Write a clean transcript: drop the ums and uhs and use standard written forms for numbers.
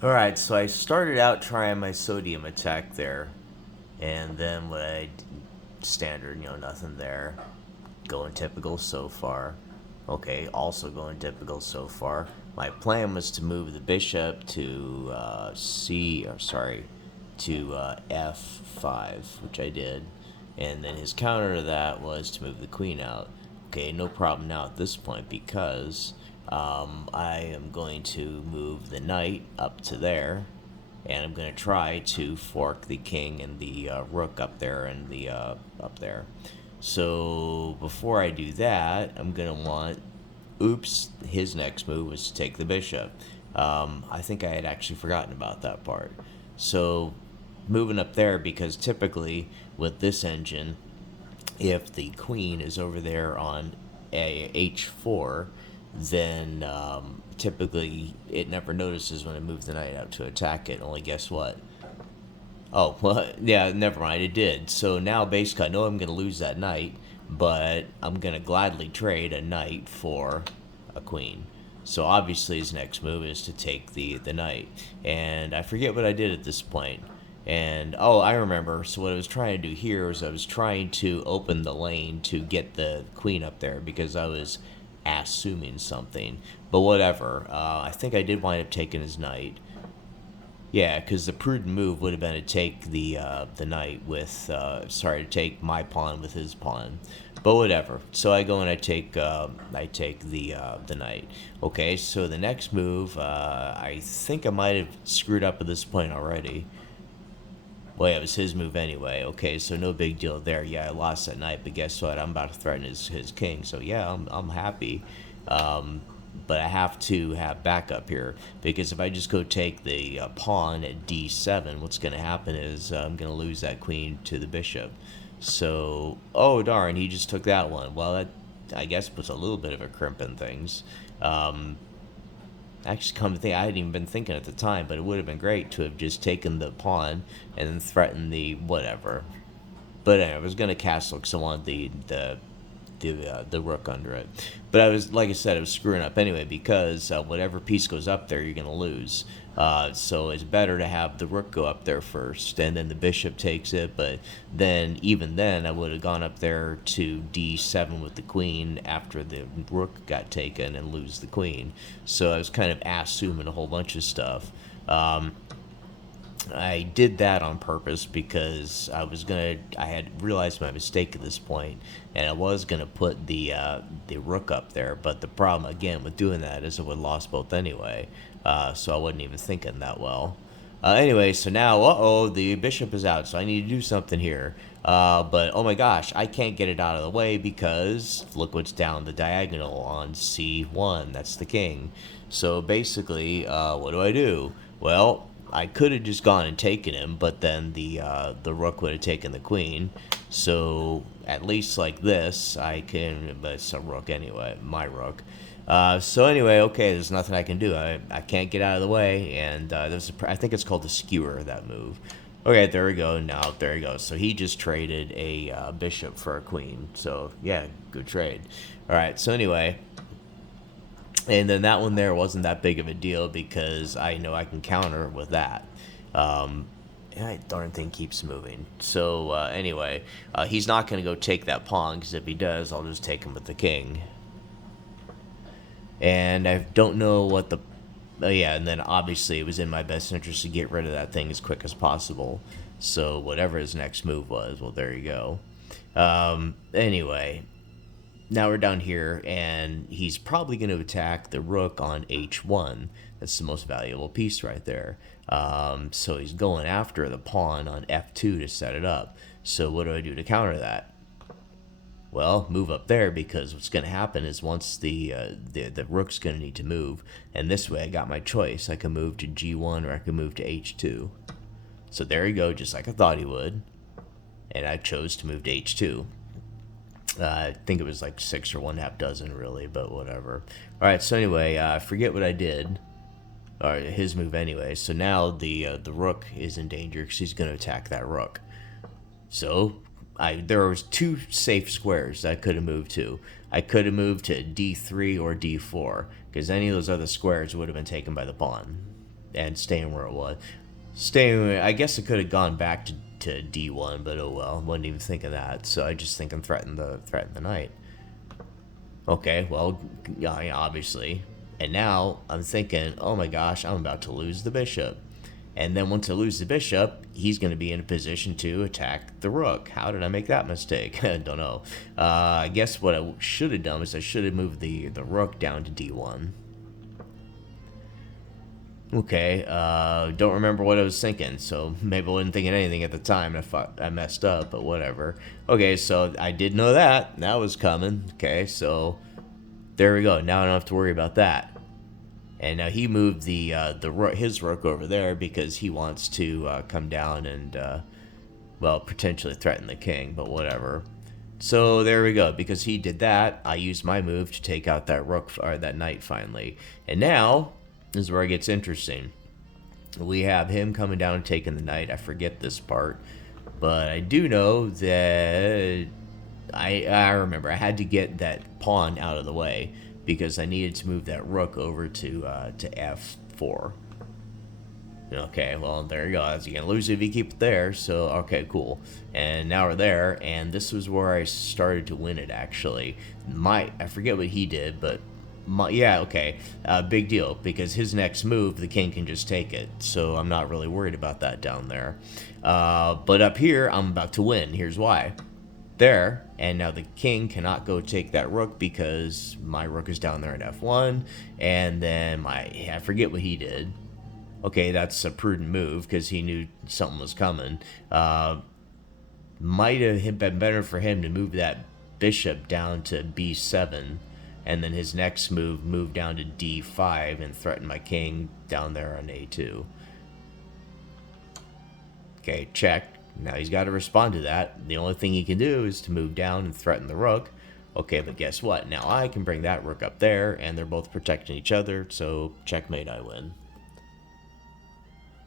Alright, so I started out trying my sodium attack there, and then what standard, nothing there. Going typical so far. Okay, also going typical so far. My plan was to move the bishop to F5, which I did. And then his counter to that was to move the queen out. Okay, no problem now at this point because I am going to move the knight up to there, and I'm going to try to fork the king and the rook up there and the up there. So before I do that, I'm going to want. Oops, his next move was to take the bishop. I think I had actually forgotten about that part. So moving up there because typically with this engine, if the queen is over there on a h4, then typically it never notices when I move the knight out to attack it. Only guess what? Oh, well, yeah, never mind. It did. So now basically I know I'm going to lose that knight, but I'm going to gladly trade a knight for a queen. So obviously his next move is to take the knight. And I forget what I did at this point. And oh, I remember. So what I was trying to do here was I was trying to open the lane to get the queen up there because I was assuming something. But whatever. I think I did wind up taking his knight. Yeah, because the prudent move would have been to take the knight with to take my pawn with his pawn, but whatever. So I go and I take the knight. Okay, so the next move, I think I might have screwed up at this point already. Well, yeah, it was his move anyway. Okay, so no big deal there. Yeah, I lost that knight, but guess what? I'm about to threaten his king. So yeah, I'm happy. But I have to have backup here because if I just go take the pawn at d7, what's going to happen is I'm going to lose that queen to the bishop. So, oh darn, he just took that one. Well, that I guess puts a little bit of a crimp in things. Um, Actually, come to think, I hadn't even been thinking at the time, but it would have been great to have just taken the pawn and then threatened the whatever. But anyway, I was gonna castle because I wanted the rook under it. But I was, like I said, I was screwing up anyway because whatever piece goes up there, you're gonna lose. So it's better to have the rook go up there first, and then the bishop takes it. But then, even then, I would have gone up there to d7 with the queen after the rook got taken and lose the queen. So I was kind of assuming a whole bunch of stuff. Um, I did that on purpose because I had realized my mistake at this point, and I was gonna put the rook up there. But the problem again with doing that is I would have lost both anyway. So I wasn't even thinking that well. Anyway, so now, the bishop is out, so I need to do something here. But oh my gosh, I can't get it out of the way because look what's down the diagonal on c1. That's the king. So basically, what do I do? Well, I could have just gone and taken him, but then the rook would have taken the queen. So at least like this, I can. But it's a rook anyway, my rook. So anyway, okay, there's nothing I can do. I can't get out of the way, and I think it's called the skewer, that move. Okay, there we go. Now there he goes. So he just traded a bishop for a queen. So yeah, good trade. All right. So anyway, and then that one there wasn't that big of a deal because I know I can counter with that. Um, and darn thing keeps moving. So anyway, he's not going to go take that pawn because if he does, I'll just take him with the king. And I don't know what the. Oh yeah, and then obviously it was in my best interest to get rid of that thing as quick as possible. So whatever his next move was, well, there you go. Anyway, now we're down here, and he's probably going to attack the rook on h1. That's the most valuable piece right there. So he's going after the pawn on f2 to set it up. So what do I do to counter that? Well, move up there because what's going to happen is once the rook's going to need to move, and this way I got my choice. I can move to g1 or I can move to h2. So there you go, just like I thought he would, and I chose to move to h2. I think it was like six or one half dozen, really, but whatever. All right, so anyway, I forget what I did, or his move anyway. So now the rook is in danger because he's going to attack that rook. So there was two safe squares that I could have moved to. I could have moved to d3 or d4 because any of those other squares would have been taken by the pawn. and staying where it was. Staying, I guess it could have gone back to D1, but oh well. Wasn't even thinking that. So I just think I'm threaten the knight. Okay, well, yeah, obviously. And now I'm thinking, oh my gosh, I'm about to lose the bishop. And then once I lose the bishop, he's going to be in a position to attack the rook. How did I make that mistake? I don't know. I guess what I should have done was I should have moved the rook down to D1. Okay, don't remember what I was thinking, so maybe I wasn't thinking anything at the time. I messed up, but whatever. Okay, so I did know that. That was coming. Okay, so there we go. Now I don't have to worry about that. And now he moved his rook over there because he wants to come down and, well, potentially threaten the king, but whatever. So there we go. Because he did that, I used my move to take out that rook, or that knight finally. And now this is where it gets interesting. We have him coming down and taking the knight. I forget this part, but I do know that I remember I had to get that pawn out of the way because I needed to move that rook over to f4. Okay, well, there you go. You're going to lose it if you keep it there. So, okay, cool. And now we're there, and this was where I started to win it, actually. I forget what he did, but yeah, okay. Big deal, because his next move, the king can just take it. So I'm not really worried about that down there. But up here, I'm about to win. Here's why. There, and now the king cannot go take that rook because my rook is down there at f1, and then I forget what he did. Okay, that's a prudent move because he knew something was coming. Might have been better for him to move that bishop down to b7, and then his next move down to d5 and threaten my king down there on a2. Okay, check. Now he's got to respond to that. The only thing he can do is to move down and threaten the rook. Okay, but guess what? Now I can bring that rook up there, and they're both protecting each other, so checkmate, I win.